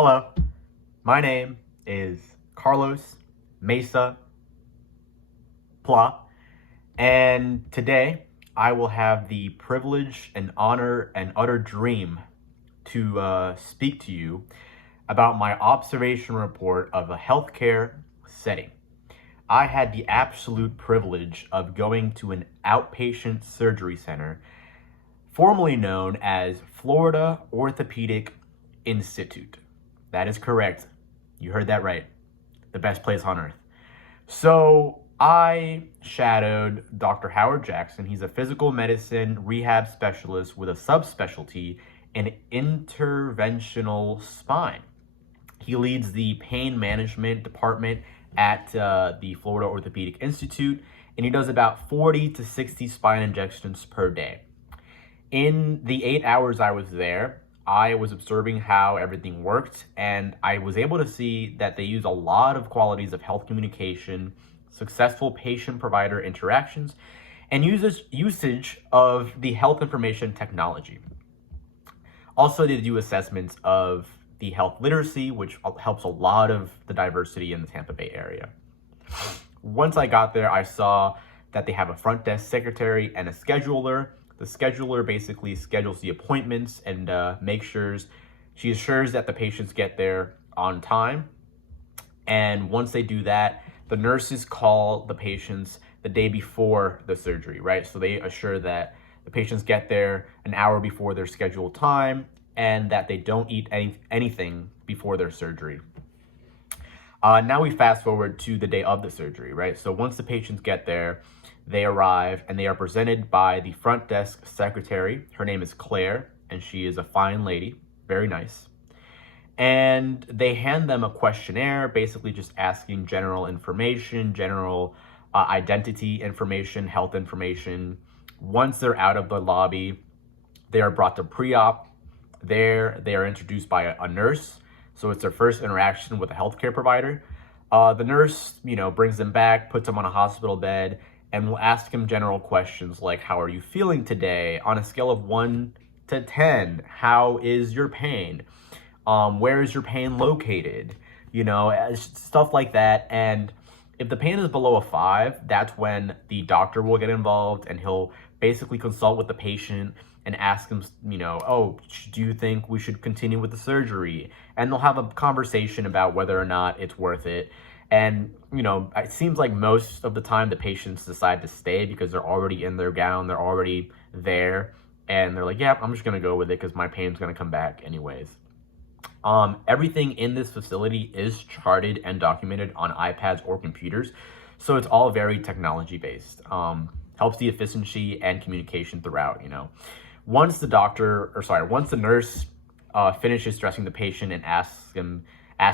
Hello, my name is Carlos Mesa Pla, and today I will have the privilege and honor and utter dream to speak to you about my observation report of a healthcare setting. I had the absolute privilege of going to an outpatient surgery center, formerly known as Florida Orthopedic Institute. That is correct. You heard that right. The best place on earth. So I shadowed Dr. Howard Jackson. He's a physical medicine rehab specialist with a subspecialty in interventional spine. He leads the pain management department at the Florida Orthopedic Institute, and he does about 40 to 60 spine injections per day. In the 8 hours I was there, I was observing how everything worked, and I was able to see that they use a lot of qualities of health communication, successful patient-provider interactions, and usage of the health information technology. Also, they do assessments of the health literacy, which helps a lot of the diversity in the Tampa Bay area. Once I got there, I saw that they have a front desk secretary and a scheduler. The scheduler basically schedules the appointments and she assures that the patients get there on time. And once they do that, the nurses call the patients the day before the surgery, right? So they assure that the patients get there an hour before their scheduled time and that they don't eat anything before their surgery. Now we fast forward to the day of the surgery, right? So once the patients get there, they arrive and they are presented by the front desk secretary. Her name is Claire, and she is a fine lady, very nice. And they hand them a questionnaire, basically just asking general information, general identity information, health information. Once they're out of the lobby, they are brought to pre-op. There, they are introduced by a nurse. So it's their first interaction with a healthcare provider. The nurse, brings them back, puts them on a hospital bed, and will ask them general questions like, how are you feeling today? On a scale of 1 to 10, how is your pain? Where is your pain located? Stuff like that. And if the pain is below a 5, that's when the doctor will get involved and he'll basically consult with the patient and ask them, oh, do you think we should continue with the surgery? And they'll have a conversation about whether or not it's worth it. And, it seems like most of the time the patients decide to stay because they're already in their gown, they're already there, and they're like, yeah, I'm just gonna go with it because my pain's gonna come back anyways. Everything in this facility is charted and documented on iPads or computers, so it's all very technology based. Helps the efficiency and communication throughout, Once the nurse finishes dressing the patient and asks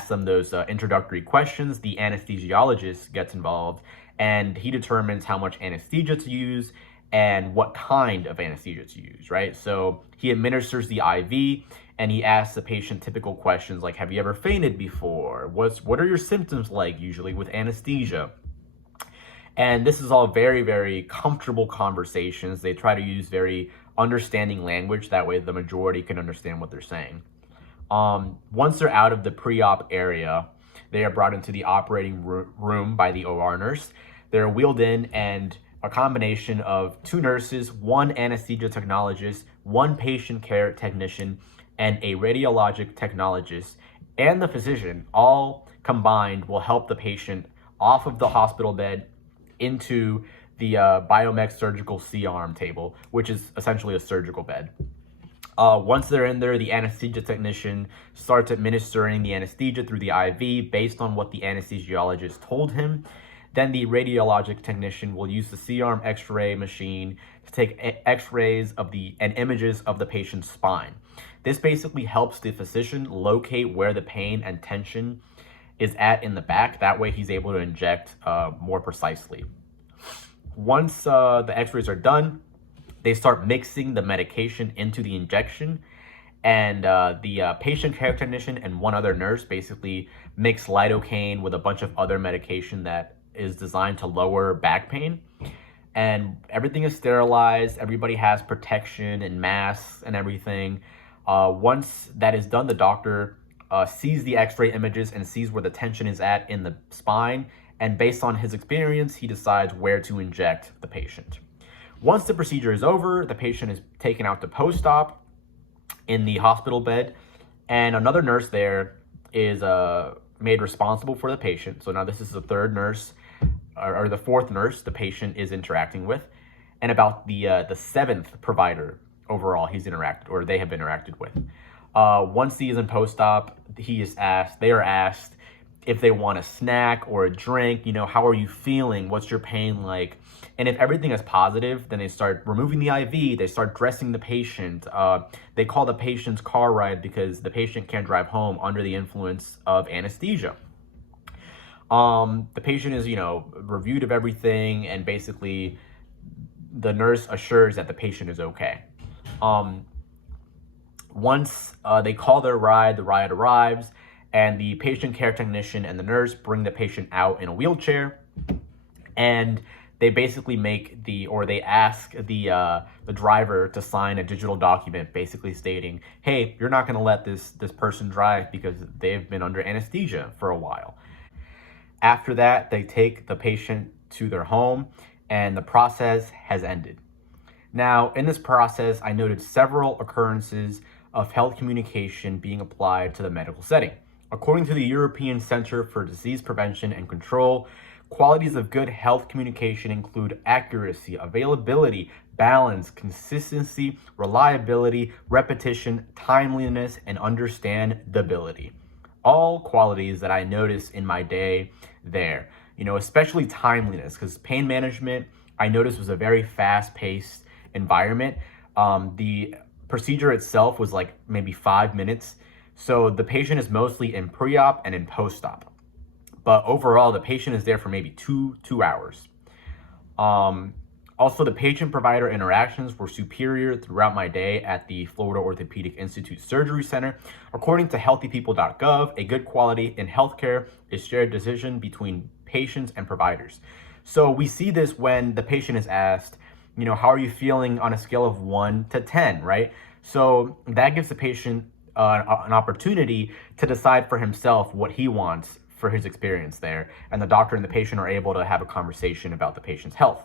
them those introductory questions, the anesthesiologist gets involved and he determines how much anesthesia to use and what kind of anesthesia to use, right? So he administers the IV and he asks the patient typical questions like, have you ever fainted before? What are your symptoms like usually with anesthesia? And this is all very, very comfortable conversations. They try to use very understanding language. That way the majority can understand what they're saying. Once they're out of the pre-op area, they are brought into the operating room by the OR nurse. They're wheeled in and a combination of 2 nurses, 1 anesthesia technologist, 1 patient care technician, and a radiologic technologist and the physician all combined will help the patient off of the hospital bed into the Biomex surgical C-arm table, which is essentially a surgical bed. Once they're in there, the anesthesia technician starts administering the anesthesia through the IV based on what the anesthesiologist told him. Then the radiologic technician will use the C-arm X-ray machine to take X-rays and images of the patient's spine. This basically helps the physician locate where the pain and tension is at in the back. That way he's able to inject more precisely. Once the X-rays are done, they start mixing the medication into the injection, and the patient care technician and 1 other nurse basically mix lidocaine with a bunch of other medication that is designed to lower back pain. And everything is sterilized. Everybody has protection and masks and everything. Once that is done, the doctor sees the x-ray images and sees where the tension is at in the spine, and based on his experience, he decides where to inject the patient. Once the procedure is over, the patient is taken out to post-op in the hospital bed, and another nurse there is made responsible for the patient. So now this is the third nurse, or the fourth nurse the patient is interacting with, and about the seventh provider overall they have interacted with. Once he is in post-op, they are asked if they want a snack or a drink, how are you feeling? What's your pain like? And if everything is positive, then they start removing the IV, they start dressing the patient. They call the patient's car ride because the patient can't drive home under the influence of anesthesia. The patient is, reviewed of everything, and basically the nurse assures that the patient is okay. Once they call their ride, the ride arrives, and the patient care technician and the nurse bring the patient out in a wheelchair, and they basically they ask the driver to sign a digital document basically stating, hey, you're not going to let this person drive because they've been under anesthesia for a while. After that, they take the patient to their home, and the process has ended. Now, in this process, I noted several occurrences of health communication being applied to the medical setting. According to the European Center for Disease Prevention and Control, qualities of good health communication include accuracy, availability, balance, consistency, reliability, repetition, timeliness, and understandability. All qualities that I noticed in my day there, especially timeliness, because pain management, I noticed, was a very fast-paced environment. The procedure itself was like maybe 5 minutes. So the patient is mostly in pre-op and in post-op. But overall, the patient is there for maybe two hours. Also, the patient-provider interactions were superior throughout my day at the Florida Orthopedic Institute Surgery Center. According to healthypeople.gov, a good quality in healthcare is shared decision between patients and providers. So we see this when the patient is asked, how are you feeling on a scale of 1 to 10, right? So that gives the patient an opportunity to decide for himself what he wants for his experience there. And the doctor and the patient are able to have a conversation about the patient's health.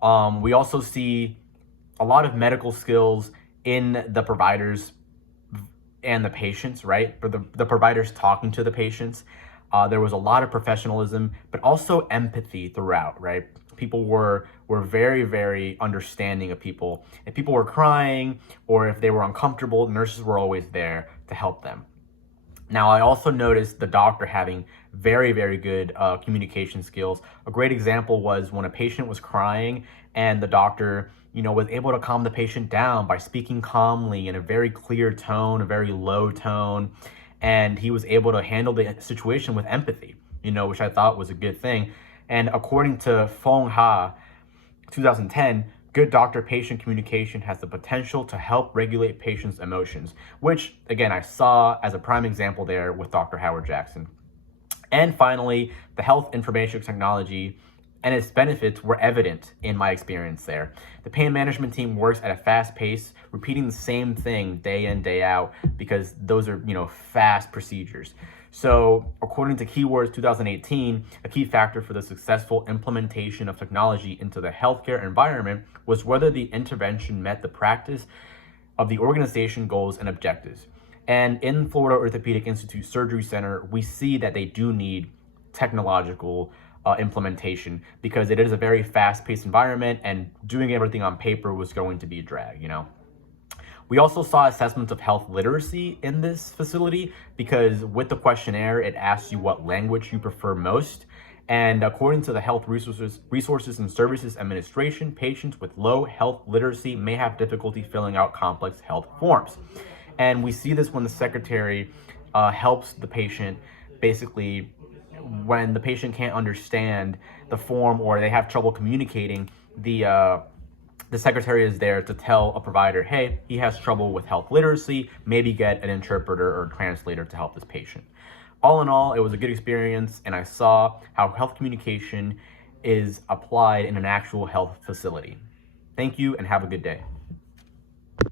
We also see a lot of medical skills in the providers and the patients, right? For the providers talking to the patients. There was a lot of professionalism, but also empathy throughout, right? People were very, very understanding of people. If people were crying or if they were uncomfortable, nurses were always there to help them. Now, I also noticed the doctor having very, very good communication skills. A great example was when a patient was crying and the doctor, was able to calm the patient down by speaking calmly in a very clear tone, a very low tone. And he was able to handle the situation with empathy, which I thought was a good thing. And according to Fong Ha, 2010, good doctor-patient communication has the potential to help regulate patients' emotions, which, again, I saw as a prime example there with Dr. Howard Jackson. And finally, the health information technology and its benefits were evident in my experience there. The pain management team works at a fast pace, repeating the same thing day in, day out, because those are, fast procedures. So according to Keywords 2018, a key factor for the successful implementation of technology into the healthcare environment was whether the intervention met the practice of the organization goals and objectives. And in Florida Orthopedic Institute Surgery Center, we see that they do need technological implementation because it is a very fast-paced environment, and doing everything on paper was going to be a drag, We also saw assessments of health literacy in this facility because with the questionnaire, it asks you what language you prefer most. And according to the Health Resources and Services Administration, patients with low health literacy may have difficulty filling out complex health forms. And we see this when the secretary helps the patient. Basically, when the patient can't understand the form or they have trouble communicating, the secretary is there to tell a provider, hey, he has trouble with health literacy, maybe get an interpreter or translator to help this patient. All in all, it was a good experience, and I saw how health communication is applied in an actual health facility. Thank you, and have a good day.